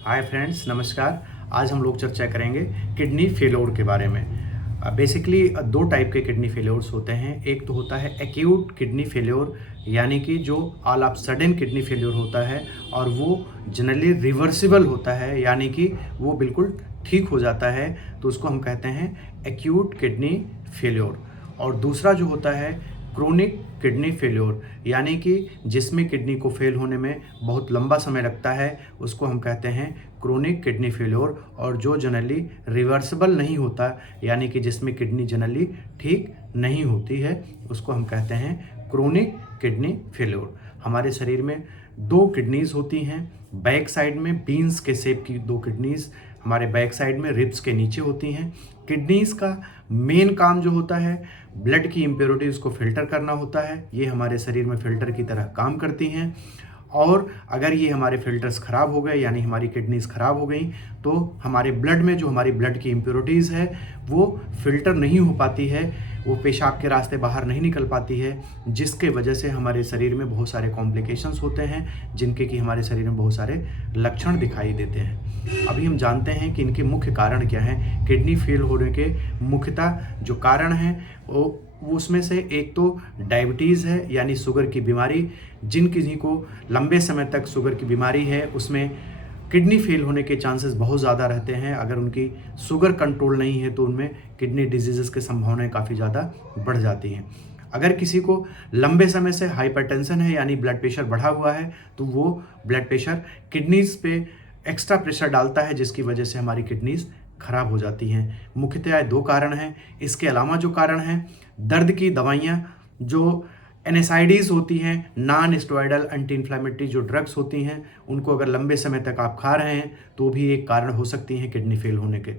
Hi friends, नमस्कार। आज हम लोग चर्चा करेंगे किडनी फेल्योर के बारे में। बेसिकली दो टाइप के किडनी फेल्योर्स होते हैं। एक तो होता है एक्यूट किडनी फेल्योर, यानी कि जो all of sudden kidney failure होता है और वो जनरली रिवर्सिबल होता है, यानी कि वो बिल्कुल ठीक हो जाता है, तो उसको हम कहते हैं एक्यूट किडनी फेल्योर। और दूसरा जो होता है क्रोनिक किडनी फेल्योर, यानी कि जिसमें किडनी को फेल होने में बहुत लंबा समय लगता है, उसको हम कहते हैं क्रोनिक किडनी फेल्योर। और जो जनरली रिवर्सिबल नहीं होता, यानी कि जिसमें किडनी जनरली ठीक नहीं होती है, उसको हम कहते हैं क्रोनिक किडनी फेल्योर। हमारे शरीर में दो किडनीज होती हैं। बैक साइड में बीन्स के शेप की दो किडनीज हमारे बैक साइड में रिब्स के नीचे होती हैं। किडनीज का मेन काम जो होता है ब्लड की इम्प्योरिटीज़ को फिल्टर करना होता है। ये हमारे शरीर में फिल्टर की तरह काम करती हैं, और अगर ये हमारे फिल्टर्स ख़राब हो गए, यानी हमारी किडनीज ख़राब हो गई, तो हमारे ब्लड में जो हमारी ब्लड की इम्प्योरिटीज़ है वो फिल्टर नहीं हो पाती है, वो पेशाब के रास्ते बाहर नहीं निकल पाती है, जिसके वजह से हमारे शरीर में बहुत सारे कॉम्प्लिकेशंस होते हैं, जिनके कि हमारे शरीर में बहुत सारे लक्षण दिखाई देते हैं। अभी हम जानते हैं कि इनके मुख्य कारण क्या हैं। किडनी फेल होने के मुख्यतः जो कारण हैं वो उसमें से एक तो डायबिटीज़ है, यानी शुगर की बीमारी। जिन किसी को लंबे समय तक शुगर की बीमारी है, उसमें किडनी फेल होने के चांसेस बहुत ज़्यादा रहते हैं। अगर उनकी शुगर कंट्रोल नहीं है तो उनमें किडनी डिजीज़ की संभावनाएं काफ़ी ज़्यादा बढ़ जाती हैं। अगर किसी को लंबे समय से हाइपरटेंशन है, यानी ब्लड प्रेशर बढ़ा हुआ है, तो वो ब्लड प्रेशर किडनीज़ पे एक्स्ट्रा प्रेशर डालता है, जिसकी वजह से हमारी किडनीज़ खराब हो जाती हैं। मुख्यतः दो कारण हैं। इसके अलावा जो कारण हैं, दर्द की दवाइयाँ, जो एनएसआईडीज़ होती हैं, नॉन स्टेरॉयडल एंटी इन्फ्लेमेटरी जो ड्रग्स होती हैं, उनको अगर लंबे समय तक आप खा रहे हैं तो भी एक कारण हो सकती हैं किडनी फेल होने के।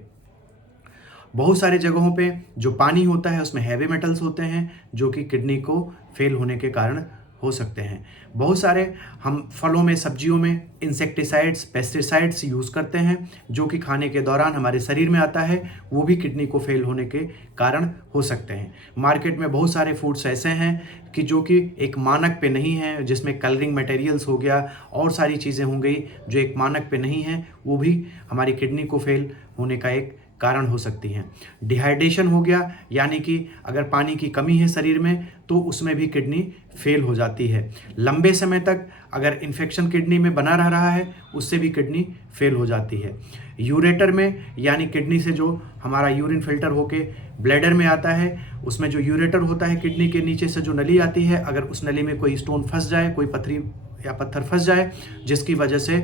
बहुत सारी जगहों पे जो पानी होता है उसमें हैवी मेटल्स होते हैं, जो कि किडनी को फेल होने के कारण हो सकते हैं। बहुत सारे हम फलों में, सब्जियों में इंसेक्टिसाइड्स, पेस्टिसाइड्स यूज़ करते हैं, जो कि खाने के दौरान हमारे शरीर में आता है, वो भी किडनी को फेल होने के कारण हो सकते हैं। मार्केट में बहुत सारे फूड्स ऐसे हैं कि जो कि एक मानक पे नहीं हैं, जिसमें कलरिंग मटेरियल्स हो गया और सारी चीज़ें हो गई जो एक मानक पे नहीं हैं, वो भी हमारी किडनी को फेल होने का एक कारण हो सकती हैं। डिहाइड्रेशन हो गया, यानी कि अगर पानी की कमी है शरीर में तो उसमें भी किडनी फेल हो जाती है। लंबे समय तक अगर इन्फेक्शन किडनी में बना रह रहा है, उससे भी किडनी फेल हो जाती है। यूरेटर में, यानी किडनी से जो हमारा यूरिन फिल्टर होके ब्लैडर में आता है, उसमें जो यूरेटर होता है किडनी के नीचे से जो नली आती है, अगर उस नली में कोई स्टोन फंस जाए, कोई पथरी या पत्थर फंस जाए, जिसकी वजह से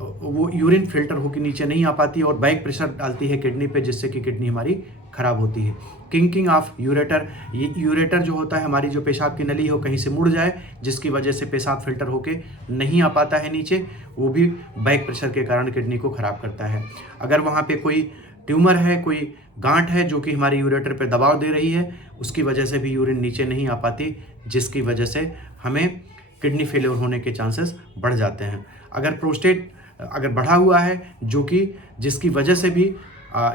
वो यूरिन फिल्टर होकर नीचे नहीं आ पाती और बैक प्रेशर डालती है किडनी पे, जिससे कि किडनी हमारी खराब होती है। किंकिंग ऑफ यूरेटर, ये यूरेटर जो होता है, हमारी जो पेशाब की नली हो कहीं से मुड़ जाए, जिसकी वजह से पेशाब फिल्टर होके नहीं आ पाता है नीचे, वो भी बैक प्रेशर के कारण किडनी को खराब करता है। अगर वहाँ पे कोई ट्यूमर है, कोई गांठ है जो कि हमारे यूरेटर पे दबाव दे रही है, उसकी वजह से भी यूरिन नीचे नहीं आ पाती, जिसकी वजह से हमें किडनी फेलियर होने के चांसेस बढ़ जाते हैं। अगर प्रोस्टेट अगर बढ़ा हुआ है, जो कि जिसकी वजह से भी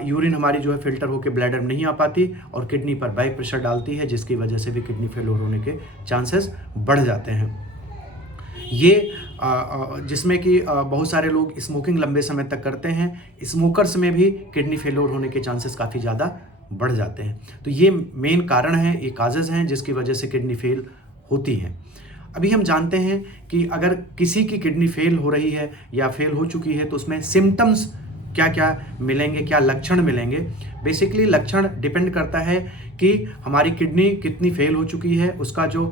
यूरिन हमारी जो है फिल्टर होकर ब्लैडर में नहीं आ पाती और किडनी पर बैक प्रेशर डालती है, जिसकी वजह से भी किडनी फेलियर होने के चांसेस बढ़ जाते हैं। ये जिसमें कि बहुत सारे लोग स्मोकिंग लंबे समय तक करते हैं, स्मोकर्स में भी किडनी फेलियर होने के चांसेस काफ़ी ज़्यादा बढ़ जाते हैं। तो ये मेन कारण है, ये काजेज़ हैं जिसकी वजह से किडनी फेल होती हैं। अभी हम जानते हैं कि अगर किसी की किडनी फेल हो रही है या फेल हो चुकी है तो उसमें सिम्टम्स क्या क्या मिलेंगे, क्या लक्षण मिलेंगे। बेसिकली लक्षण डिपेंड करता है कि हमारी किडनी कितनी फेल हो चुकी है, उसका जो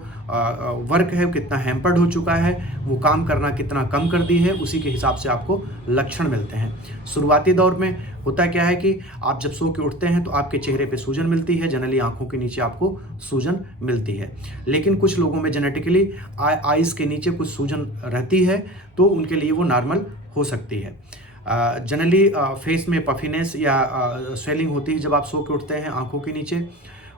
वर्क है वो कितना हैम्पर्ड हो चुका है, वो काम करना कितना कम कर दी है, उसी के हिसाब से आपको लक्षण मिलते हैं। शुरुआती दौर में होता क्या है कि आप जब सो के उठते हैं तो आपके चेहरे पे सूजन मिलती है, जनरली आंखों के नीचे आपको सूजन मिलती है। लेकिन कुछ लोगों में जेनेटिकली आइज़ के नीचे कुछ सूजन रहती है, तो उनके लिए वो नॉर्मल हो सकती है। जनरली फेस में पफिनेस या स्वेलिंग होती है जब आप सो के उठते हैं आंखों के नीचे।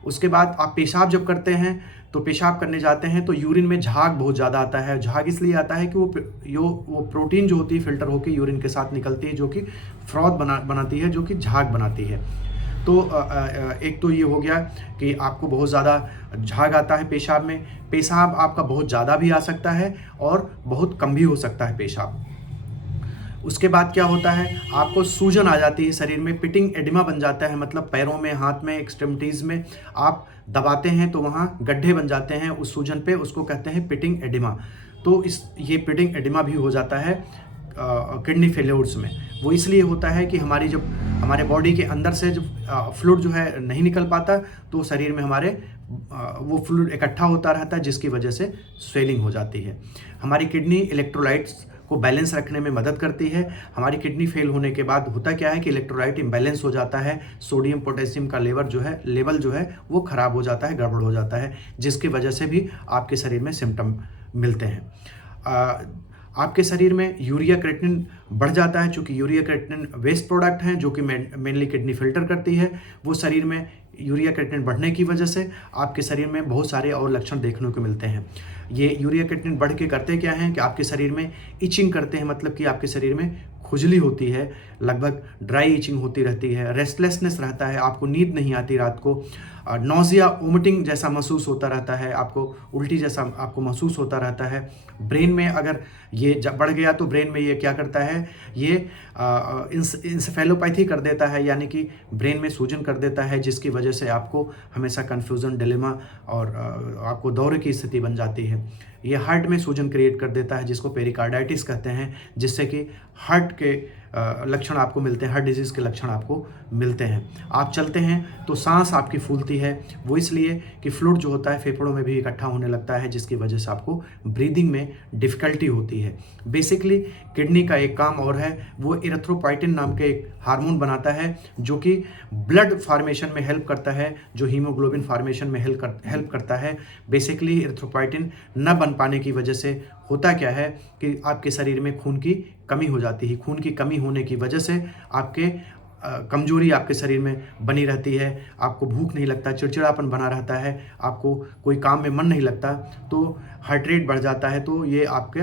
उसके बाद आप पेशाब जब करते हैं तो पेशाब करने जाते हैं तो यूरिन में झाग बहुत ज़्यादा आता है। झाग इसलिए आता है कि वो प्रोटीन जो होती है फिल्टर होकर यूरिन के साथ निकलती है, जो कि फ्रॉथ बनाती है, जो कि झाग बनाती है। तो एक तो ये हो गया कि आपको बहुत ज़्यादा झाग आता है पेशाब में। पेशाब आपका बहुत ज़्यादा भी आ सकता है और बहुत कम भी हो सकता है पेशाब। उसके बाद क्या होता है, आपको सूजन आ जाती है शरीर में, पिटिंग एडिमा बन जाता है, मतलब पैरों में, हाथ में, एक्सट्रीमिटीज़ में आप दबाते हैं तो वहाँ गड्ढे बन जाते हैं उस सूजन पे, उसको कहते हैं पिटिंग एडिमा। तो ये पिटिंग एडिमा भी हो जाता है किडनी फेल्योर्स में। वो इसलिए होता है कि हमारी जब हमारे बॉडी के अंदर से जब फ्लूइड जो है नहीं निकल पाता, तो शरीर में हमारे वो फ्लूइड इकट्ठा होता रहता है, जिसकी वजह से स्वेलिंग हो जाती है। हमारी किडनी इलेक्ट्रोलाइट्स को बैलेंस रखने में मदद करती है। हमारी किडनी फेल होने के बाद होता क्या है कि इलेक्ट्रोलाइट इम्बैलेंस हो जाता है, सोडियम पोटेशियम का लेवल जो है वो ख़राब हो जाता है, गड़बड़ हो जाता है, जिसकी वजह से भी आपके शरीर में सिम्टम मिलते हैं। आपके शरीर में यूरिया क्रिएटिनिन बढ़ जाता है, चूँकि यूरिया क्रिएटिनिन वेस्ट प्रोडक्ट हैं जो कि मेनली किडनी फिल्टर करती है। वो शरीर में यूरिया क्रिएटिनिन बढ़ने की वजह से आपके शरीर में बहुत सारे और लक्षण देखने को मिलते हैं। ये यूरिया क्रिएटिनिन बढ़ के करते क्या हैं कि आपके शरीर में इचिंग करते हैं, मतलब कि आपके शरीर में खुजली होती है, लगभग ड्राई इचिंग होती रहती है, रेस्टलेसनेस रहता है, आपको नींद नहीं आती रात को, नौजिया वोमिटिंग जैसा महसूस होता रहता है, आपको उल्टी जैसा आपको महसूस होता रहता है। ब्रेन में अगर ये बढ़ गया तो ब्रेन में ये क्या करता है, ये इंसेफेलोपैथी कर देता है, यानी कि ब्रेन में सूजन कर देता है, जिसकी वजह से आपको हमेशा कन्फ्यूज़न, डिलेमा और आपको दौरे की स्थिति बन जाती है। ये हार्ट में सूजन क्रिएट कर देता है, जिसको पेरिकार्डाइटिस कहते हैं, जिससे कि हार्ट के लक्षण आपको मिलते हैं, हार्ट डिजीज़ के लक्षण आपको मिलते हैं। आप चलते हैं तो सांस आपकी फूलती है, वो इसलिए कि फ्लूइड जो होता है फेफड़ों में भी इकट्ठा होने लगता है, जिसकी वजह से आपको ब्रीदिंग में डिफ़िकल्टी होती है। बेसिकली किडनी का एक काम और है, वो इरिथ्रोपोइटिन नाम के एक हार्मोन बनाता है जो कि ब्लड फॉर्मेशन में हेल्प करता है, जो हीमोग्लोबिन फॉर्मेशन में हेल्प करता है। बेसिकली इरिथ्रोपोइटिन न बन पाने की वजह से होता क्या है कि आपके शरीर में खून की कमी हो जाती है। खून की कमी होने की वजह से आपके कमजोरी आपके शरीर में बनी रहती है, आपको भूख नहीं लगता, चिड़चिड़ापन बना रहता है, आपको कोई काम में मन नहीं लगता, तो हार्ट रेट बढ़ जाता है। तो ये आपके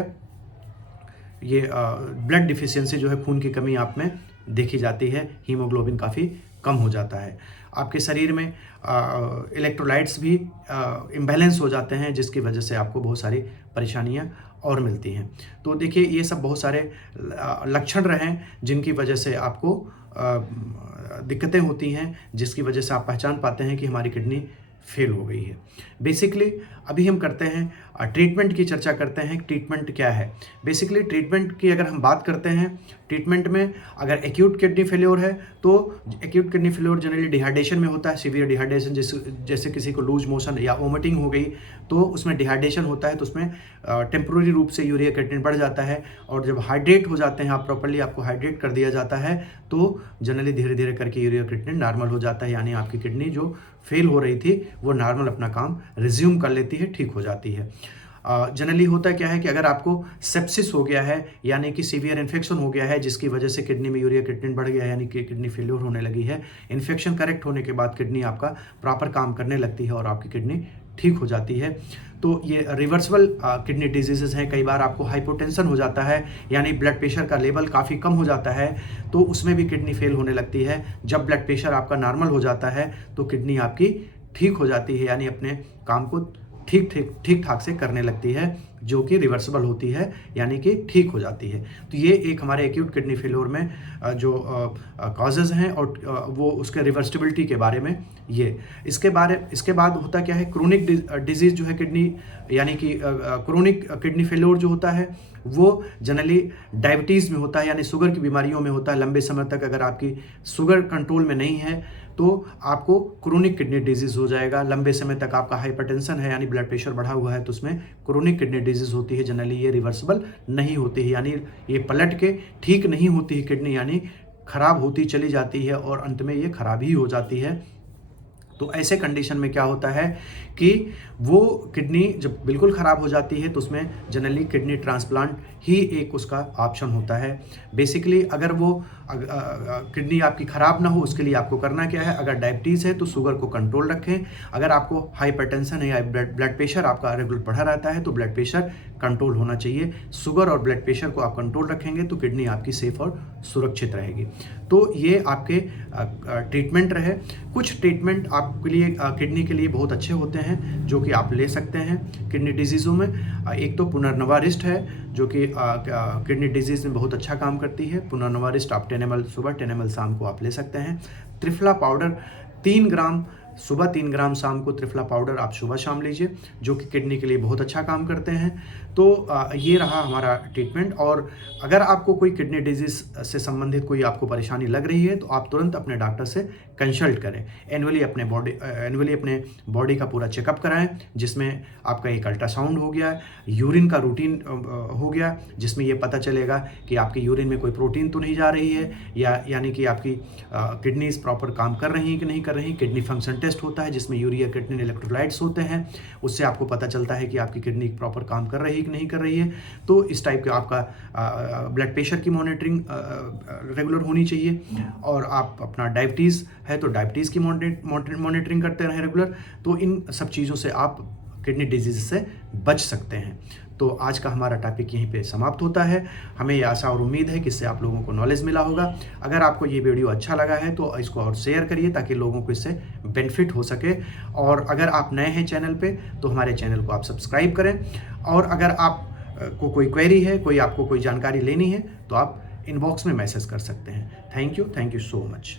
ब्लड डिफिशियंसी जो है, खून की कमी आप में देखी जाती है, हीमोग्लोबिन काफ़ी कम हो जाता है। आपके शरीर में इलेक्ट्रोलाइट्स भी इम्बैलेंस हो जाते हैं, जिसकी वजह से आपको बहुत सारी परेशानियां और मिलती हैं। तो देखिए, ये सब बहुत सारे लक्षण रहे जिनकी वजह से आपको दिक्कतें होती हैं, जिसकी वजह से आप पहचान पाते हैं कि हमारी किडनी फेल हो गई है। बेसिकली अभी हम करते हैं ट्रीटमेंट की चर्चा करते हैं। ट्रीटमेंट क्या है? बेसिकली ट्रीटमेंट की अगर हम बात करते हैं, ट्रीटमेंट में अगर एक्यूट किडनी फेल्योर है तो acute kidney failure generally dehydration में होता है, सीवियर डिहाइड्रेशन, जैसे किसी को लूज मोशन या वोमिटिंग हो गई तो उसमें डिहाइड्रेशन होता है, तो उसमें टेम्प्रोरी रूप से यूरिया क्रिएटिनिन बढ़ जाता है। और जब हाइड्रेट हो जाते हैं आप, प्रॉपर्ली आपको हाइड्रेट कर दिया जाता है, तो जनरली धीरे धीरे करके यूरिया क्रिएटिनिन नॉर्मल हो जाता है, यानी आपकी किडनी जो फेल हो रही थी वो नॉर्मल अपना काम रिज्यूम कर लेती है, ठीक हो जाती है। जनरली होता क्या है कि अगर आपको सेप्सिस हो गया है, यानी कि सीवियर इन्फेक्शन हो गया है, जिसकी वजह से किडनी में यूरिया क्रिएटिनिन बढ़ गया है, यानी कि किडनी फेल्योर होने लगी है, इन्फेक्शन करेक्ट होने के बाद किडनी आपका प्रॉपर काम करने लगती है और आपकी किडनी ठीक हो जाती है। तो ये रिवर्सिबल किडनी डिजीज़ हैं। कई बार आपको हाइपोटेंशन हो जाता है, यानी ब्लड प्रेशर का लेवल काफ़ी कम हो जाता है, तो उसमें भी किडनी फेल होने लगती है। जब ब्लड प्रेशर आपका नॉर्मल हो जाता है तो किडनी आपकी ठीक हो जाती है, यानी अपने काम को ठीक ठाक से करने लगती है, जो कि रिवर्सिबल होती है, यानी कि ठीक हो जाती है। तो ये एक हमारे एक्यूट किडनी फेल्योर में जो कॉजेज़ हैं और वो उसके रिवर्सिबिलिटी के बारे में ये। इसके बाद होता क्या है, क्रोनिक डिजीज़ जो है किडनी, यानी कि क्रोनिक किडनी फेल्योर जो होता है वो जनरली डायबिटीज़ में होता है, यानी शुगर की बीमारियों में होता है। लंबे समय तक अगर आपकी शुगर कंट्रोल में नहीं है तो आपको क्रोनिक किडनी डिजीज़ हो जाएगा। लंबे समय तक आपका हाइपरटेंशन है, यानी ब्लड प्रेशर बढ़ा हुआ है, तो उसमें क्रोनिक किडनी डिजीज़ होती है। जनरली ये रिवर्सिबल नहीं होती है, यानी ये पलट के ठीक नहीं होती है किडनी, यानी खराब होती चली जाती है और अंत में ये खराब ही हो जाती है। तो ऐसे कंडीशन में क्या होता है कि वो किडनी जब बिल्कुल ख़राब हो जाती है तो उसमें जनरली किडनी ट्रांसप्लांट ही एक उसका ऑप्शन होता है। बेसिकली अगर वो किडनी आपकी ख़राब ना हो, उसके लिए आपको करना क्या है, अगर डायबिटीज़ है तो शुगर को कंट्रोल रखें, अगर आपको हाइपरटेंशन है या ब्लड प्रेशर आपका रेगुलर बढ़ा रहता है तो ब्लड प्रेशर कंट्रोल होना चाहिए। शुगर और ब्लड प्रेशर को आप कंट्रोल रखेंगे तो किडनी आपकी सेफ और सुरक्षित रहेगी। तो ये आपके ट्रीटमेंट रहे। कुछ ट्रीटमेंट आपके लिए किडनी के लिए बहुत अच्छे होते हैं जो कि आप ले सकते हैं किडनी डिजीज़ों में। एक तो पुनर्नवारिस्ट है जो कि किडनी डिजीज़ में बहुत अच्छा काम करती है। पुनर्नवारिस्ट आप 10 ml सुबह 10 ml शाम को आप ले सकते हैं। त्रिफला पाउडर 3 ग्राम सुबह, 3 ग्राम शाम को त्रिफला पाउडर आप सुबह शाम लीजिए, जो कि किडनी के लिए बहुत अच्छा काम करते हैं। तो ये रहा हमारा ट्रीटमेंट। और अगर आपको कोई किडनी डिजीज़ से संबंधित कोई आपको परेशानी लग रही है तो आप तुरंत अपने डॉक्टर से कंसल्ट करें। एनुअली अपने बॉडी का पूरा चेकअप कराएं, जिसमें आपका एक अल्ट्रासाउंड हो गया, यूरिन का रूटीन हो गया, जिसमें ये पता चलेगा कि आपकी यूरिन में कोई प्रोटीन तो नहीं जा रही है, या यानी कि आपकी किडनीज प्रॉपर काम कर रही हैं कि नहीं कर रही। किडनी फंक्शन टेस्ट होता है जिसमें यूरिया क्रिएटिनिन इलेक्ट्रोलाइट्स होते हैं, उससे आपको पता चलता है कि आपकी किडनी प्रॉपर काम कर रही है कि नहीं कर रही है। तो इस टाइप का आपका ब्लड प्रेशर की मॉनिटरिंग रेगुलर होनी चाहिए। और आप अपना डायबिटीज़ है तो डायबिटीज़ की मॉनिटरिंग करते रहें रेगुलर। तो इन सब चीज़ों से आप किडनी डिजीज़ से बच सकते हैं। तो आज का हमारा टॉपिक यहीं पे समाप्त होता है। हमें ये आशा और उम्मीद है कि इससे आप लोगों को नॉलेज मिला होगा। अगर आपको ये वीडियो अच्छा लगा है तो इसको और शेयर करिए ताकि लोगों को इससे बेनिफिट हो सके। और अगर आप नए हैं चैनल पे तो हमारे चैनल को आप सब्सक्राइब करें। और अगर आप को कोई क्वेरी है, आपको कोई जानकारी लेनी है तो आप इनबॉक्स में मैसेज कर सकते हैं। Thank you so much.